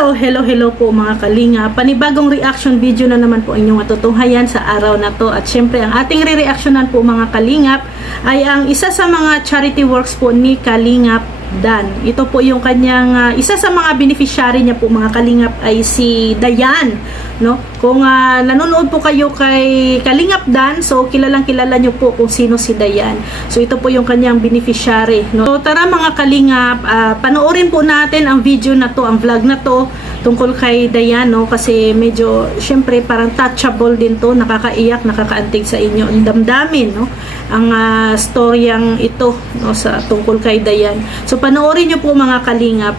Hello po mga kalinga. Panibagong reaction video na naman po inyong matutunghayan sa araw na to. At syempre ang ating re-reactionan po mga kalingap ay ang isa sa mga charity works po ni Kalingap Dan. Ito po yung kanyang isa sa mga beneficiary niya po mga kalingap ay si Dayan, no? Kung nanonood po kayo kay Kalingap Dan, so kilalang kilala niyo po kung sino si Dayan. So ito po yung kanyang beneficiary, no? So tara mga kalingap, panoorin po natin ang video na to, ang vlog na to tungkol kay Dayan, no? Kasi medyo syempre parang touchable din to, nakakaiyak, nakakaantig sa inyo ang damdamin, no? Ang storyang ito, no, sa tungkol kay Dayan. So panoorin niyo po mga kalingap.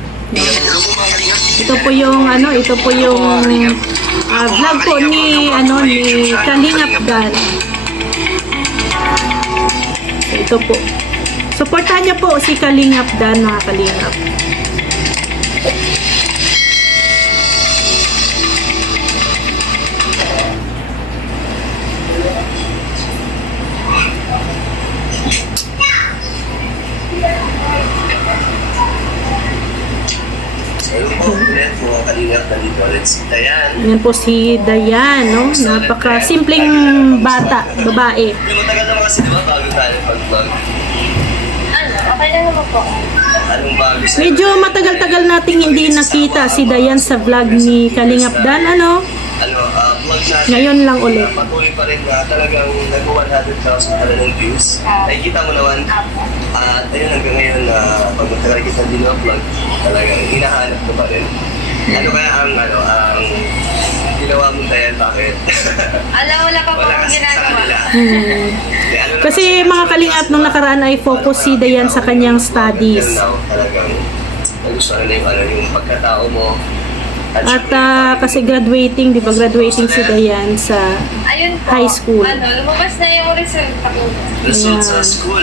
Ito po yung ito po yung vlog po ni ni Kalingap Dan. Ito po. Suportahan niyo po si Kalingap Dan mga kalingap. Yan po si Dayan, no? Napaka-simpleng bata, babae. Matagal naman kasi diba bago tayo pag-vlog? Okay na naman po. Anong bago sa'yo? Medyo matagal-tagal nating hindi nakita si Dayan sa vlog ni Kalingap Dan, vlog natin. Ngayon lang ulit. Patuloy pa rin na talagang nag-100,000 pala ng views. Nakikita mo naman. At ayun hanggang ngayon pag matagal kita din ng vlog, talagang hinahanap ko pa rin. Ano kaya ang ginawa mo tayo? Bakit? Wala pa po akong ginagawa. Kasi mga kalingap nung nakaraan ay focus si Dayan sa kanyang studies. Talagang nagustuhan na yung pagkatao mo. At kasi graduating, di ba? Graduating si Dayan sa high school. Lumabas na yung resulta ko. Result sa school.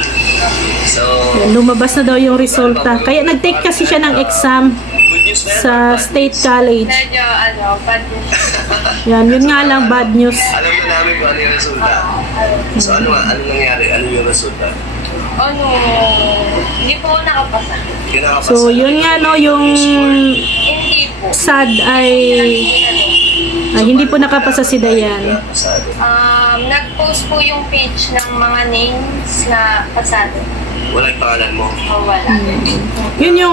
So, lumabas na daw yung resulta. Kaya nag-take kasi siya ng exam sa State College. Medyo, bad news. Yun nga lang, bad news. Alam na namin kung ano yung resulta. So, ano nangyari? Ano yung resulta? Hindi po ako nakapasa. So, yun nga, no, yung sad ay hindi po nakapasa si Dayan. Nag-post po yung page ng mga names na pasado. Walang pangalan mo? Wala. Yun yung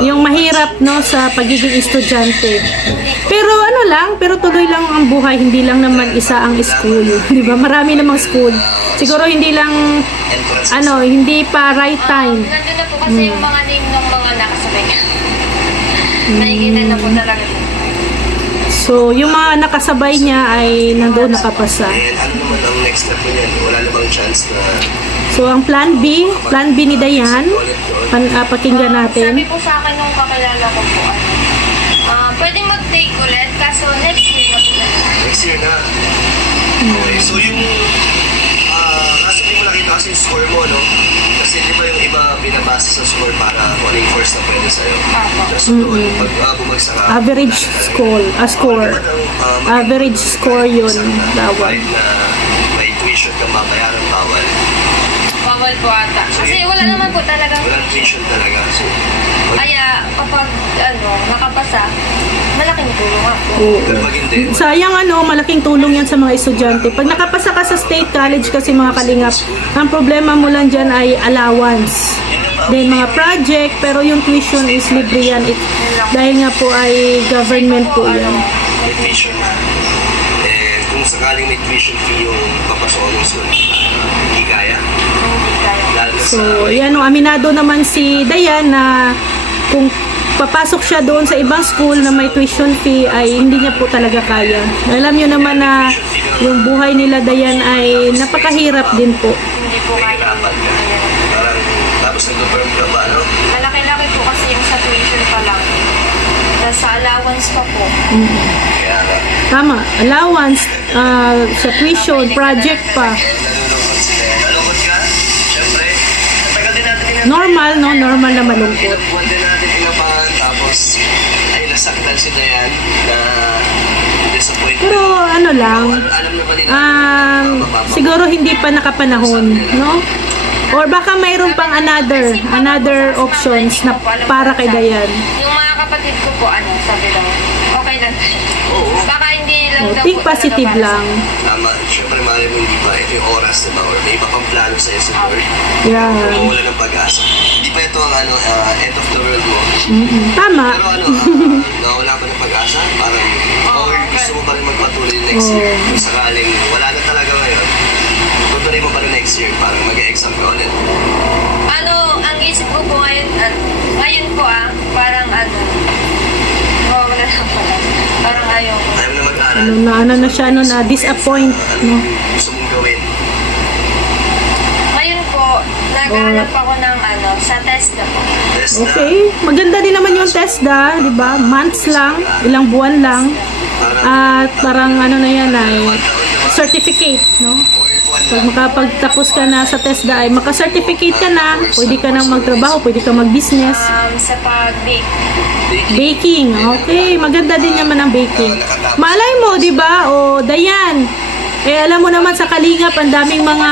yung mahirap, no, sa pagiging estudyante. Pero pero tuloy lang ang buhay, hindi lang naman isa ang school, di ba? Marami namang school. Siguro hindi lang hindi pa right time. Nandun na po kasi yung mga name ng mga nakasabay niya. Nakikita na po talaga. So, yung mga nakasabay niya ay nandoon nakapasa. And ano naman ang next step mo yan? Wala namang chance na... So, ang plan B ni Dayan, pakinggan natin. Sabi po sa akin nung kakilala ko po, pwedeng mag-take ulit, kaso next year na po. Next year na? Okay, so yung... kaso di mo nakita kasi yung score mo, no? Kasi di ba yung iba binabasa sa score para kung ano yung course na pwede sa'yo? So doon, pag bumagsak ka... Average score. Average score yun. Dawag. Na may tuition kang mabayaran, bawal. Bawal po ata. Kasi wala naman po talaga. Walang tuition talaga. So, kaya kapag nakapasa, malaking tulong ako. Sayang malaking tulong yan sa mga estudyante. Pag nakapasa ka sa State College kasi mga kalingap, ang problema mo lang dyan ay allowance. Then mga project, pero yung tuition is libre yan. Dahil nga po ay government po yan. May tuition na. Kung sakaling may tuition fee yung papasok ng school, hindi kaya. So, yan aminado naman si Dayan na kung papasok siya doon sa ibang school na may tuition fee ay hindi niya po talaga kaya. Alam niyo naman na yung buhay nila Dayan ay napakahirap din po. Hindi po kaya. Tapos nag-confirm ka ba, no? Malaki-laki po kasi yung sa tuition pa lang. Sa allowance pa po. Kaya nga. Tama, allowance, sa tuition, project pa. Nalungkot ka? Siyempre. Natagal din natin Normal, no? Normal na malungkot. Buwan din natin inapahan. Tapos, ay nasaktan si Dayan na disappointed. Pero alam na ba nila? Siguro hindi pa nakapanahon, no? Or baka mayroon pang another options na para kay Dayan. Yung mga kapatid ko po, sabi daw, okay lang. Oo. Baka hindi lang daw Think po talaga positive para sa- lang. Tama, syempre mali mo hindi pa. Ito yung oras, diba? Or may iba pang plano sa'yo sa Lord. Yeah. Kung wala ng pag-asa. Hindi pa ito ang end of the world mo. Tama. Pero nawala pa ng pag-asa? Parang, or gusto mo pa rin magpatuloy next Oo. year? Kung sakaling wala na talaga ngayon, tutuloy mo pa rin next year, parang mag-e-exam ka ulit. Ang isip ko po ngayon, ngayon po parang wala na pala. Parang ayaw ko. Ayaw na mag-aral. Ano na siya, disappoint. No? Gusto mong gawin? Ngayon po, naghahanap ako ng sa test na po. Test na. Okay. Maganda din naman yung TESDA, di ba? Months lang, ilang buwan lang. At parang na yan ay certificate, no? Pag makapagtapos ka na sa TESDA ay maka-certificate ka na, pwede ka nang magtrabaho, pwede ka mag-business. Sa pag-bake. Baking, okay. Maganda din naman ang baking. Malay mo, di ba? O, Dayan. Alam mo naman sa Kalingap, ang daming mga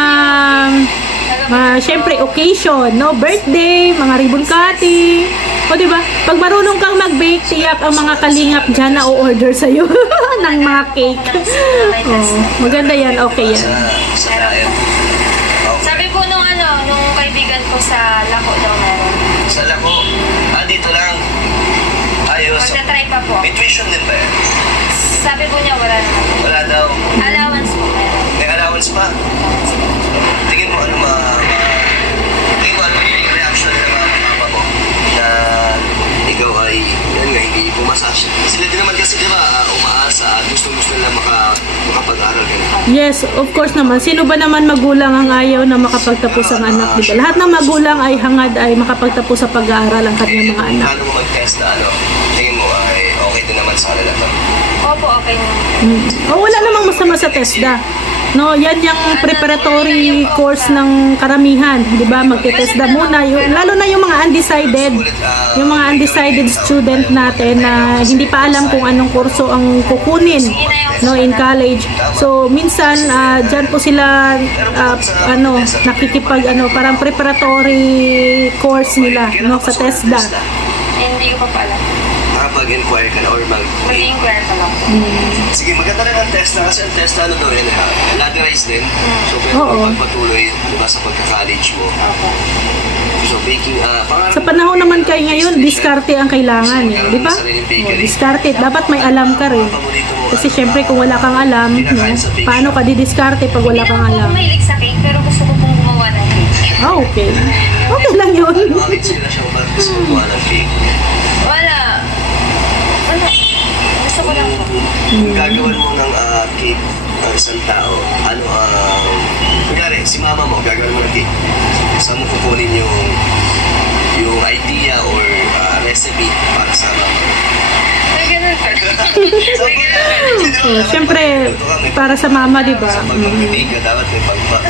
syempre, occasion, no? Birthday, mga ribbon cutting. O, di ba? Pag marunong kang mag-bake, tiyak ang mga Kalingap dyan na o-order sa'yo ng mga cake. Maganda yan, okay yan. Sa diet. Sabi po nung kaibigan ko sa Lako daw meron. Sa Lako. Dito lang. Ayos. Magta-try pa po. May tuition din ba yan? Sabi po niya wala naman. Wala daw. Allowance po meron. May allowance pa? Tingin mo ano yung reaction ng mga papa mo na ikaw ay hindi pumasa. Sila din naman kasi diba umaasa at gusto nila makapag-aral ka na. Yes, of course naman. Sino ba naman magulang ang ayaw na makapagtapos ang anak, di ba? Lahat ng magulang ay hangad ay makapagtapos sa pag-aaral ang kanyang mga anak. Paano mo mag-test na tingin mo ay okay din naman sa kanila to? Opo, okay naman. Wala namang masama sa TESDA. No, yan yung preparatory course ng karamihan, 'di ba? Magte-TESDA muna, lalo na yung mga undecided student natin na hindi pa alam kung anong kurso ang kukunin, no, in college. So minsan diyan po sila parang preparatory course nila, no, sa TESDA. Hindi ko pa alam. Pag-inquire ka na or Mag-inquire ka lang. Sige, maganda rin ang test na kasi ang test na daw yan ladderized din. So, pwede mo magpatuloy diba, sa pagka-college mo. So, baking, sa panahon naman kayo ngayon, diskarte ang kailangan, di ba? Diskarte, dapat may alam ka rin. Kasi syempre kung wala kang alam, no, paano ka didiskarte pag wala kang alam? Hindi naman po mahilig sa cake, pero gusto ko pong gumawa ng cake. Okay. Okay lang yun. Ano inspirasyon ba gusto mo gumawa ng cake? Wala. Gusto ko lang po. Gagawan mo ng cake ang isang tao. Kagari, si mama mo, gagawan mo ng cake. Saan mo kukunin yung idea or recipe para sa mama mo? May ganun pa. Siyempre, para sa mama, di ba? Sa pag-bake ka, dapat may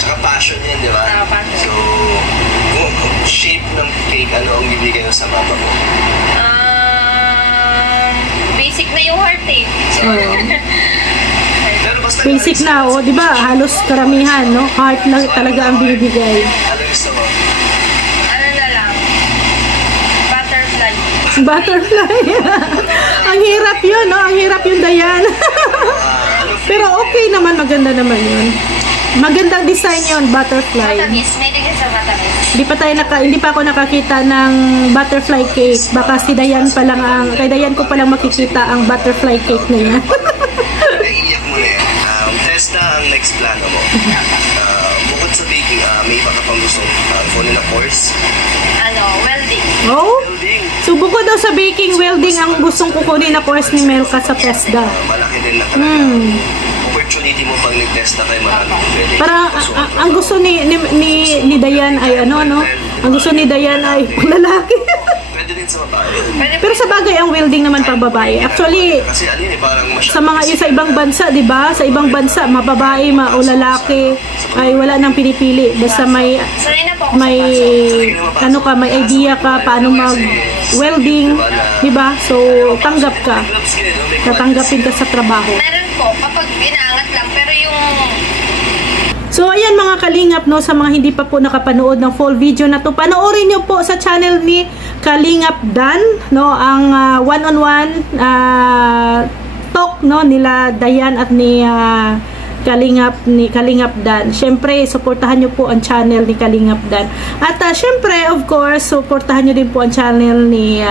tsaka passion yan, di ba? Passion. So, kung shape ng cake, ano ang bibigay mo sa mama mo? Basic na yung heart eh. So, Pero basta Basic na, di ba? Halos karamihan, no? Heart na talaga ang binibigay. Ano gusto mo? ano na lang. Butterfly. Butterfly. Ang hirap yun, no? Ang hirap yung Dayan. Pero okay naman, maganda naman yun. Magandang design yun, butterfly. Matamis. May tigil sa matamis. Hindi pa ako nakakita ng butterfly cake. Baka si Dayan pa lang kay Dayan ko pa lang makikita ang butterfly cake na yan. Naiiyak mo na yan. Test na ang next plano mo. Bukod sa baking, may iba ka pang gustong kunin na course? Welding. Oh? Welding. So bukod daw sa baking, welding ang gustong kukunin na course ni Melka sa TESDA. Malaki din na talaga. Opportunity mo pag nag-test na kayo marami. Para ang gusto ni Dayan ay ang gusto ni Dayan ay lalaki. Pwede din sa babae. Pero sa bagay ang welding naman pang babae. Actually, Kasi parang sa ibang bansa, 'di ba? Sa ibang bansa, mababae o lalaki ay wala nang pinipili. Basta may Sanay na po ako may idea ka paano mag-welding, 'di ba? So tanggap ka. Tatanggapin ka sa trabaho. Meron po, kapag inaangat lang, pero yung So ayan mga kalingap, no, sa mga hindi pa po nakapanood ng full video na to, panoorin nyo po sa channel ni Kalingap Dan, no, ang one-on-one talk, no, nila Dayan at ni Kalingap Dan. Syempre, suportahan nyo po ang channel ni Kalingap Dan. At syempre, of course, suportahan nyo din po ang channel ni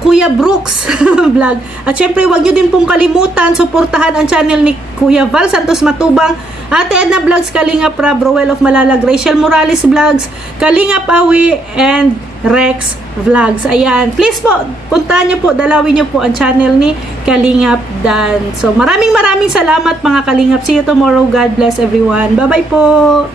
Kuya Brooks Vlog. At syempre, huwag nyo din pong kalimutan suportahan ang channel ni Kuya Val Santos Matubang, Ate Edna Vlogs, Kalingap Rab, Roel of Malalag, Rachel Morales Vlogs, Kalingap Awi, and Rex Vlogs. Ayan, please po, puntahan nyo po, dalawin nyo po ang channel ni Kalingap Dan. So maraming salamat mga Kalingap. See you tomorrow. God bless everyone. Bye bye po.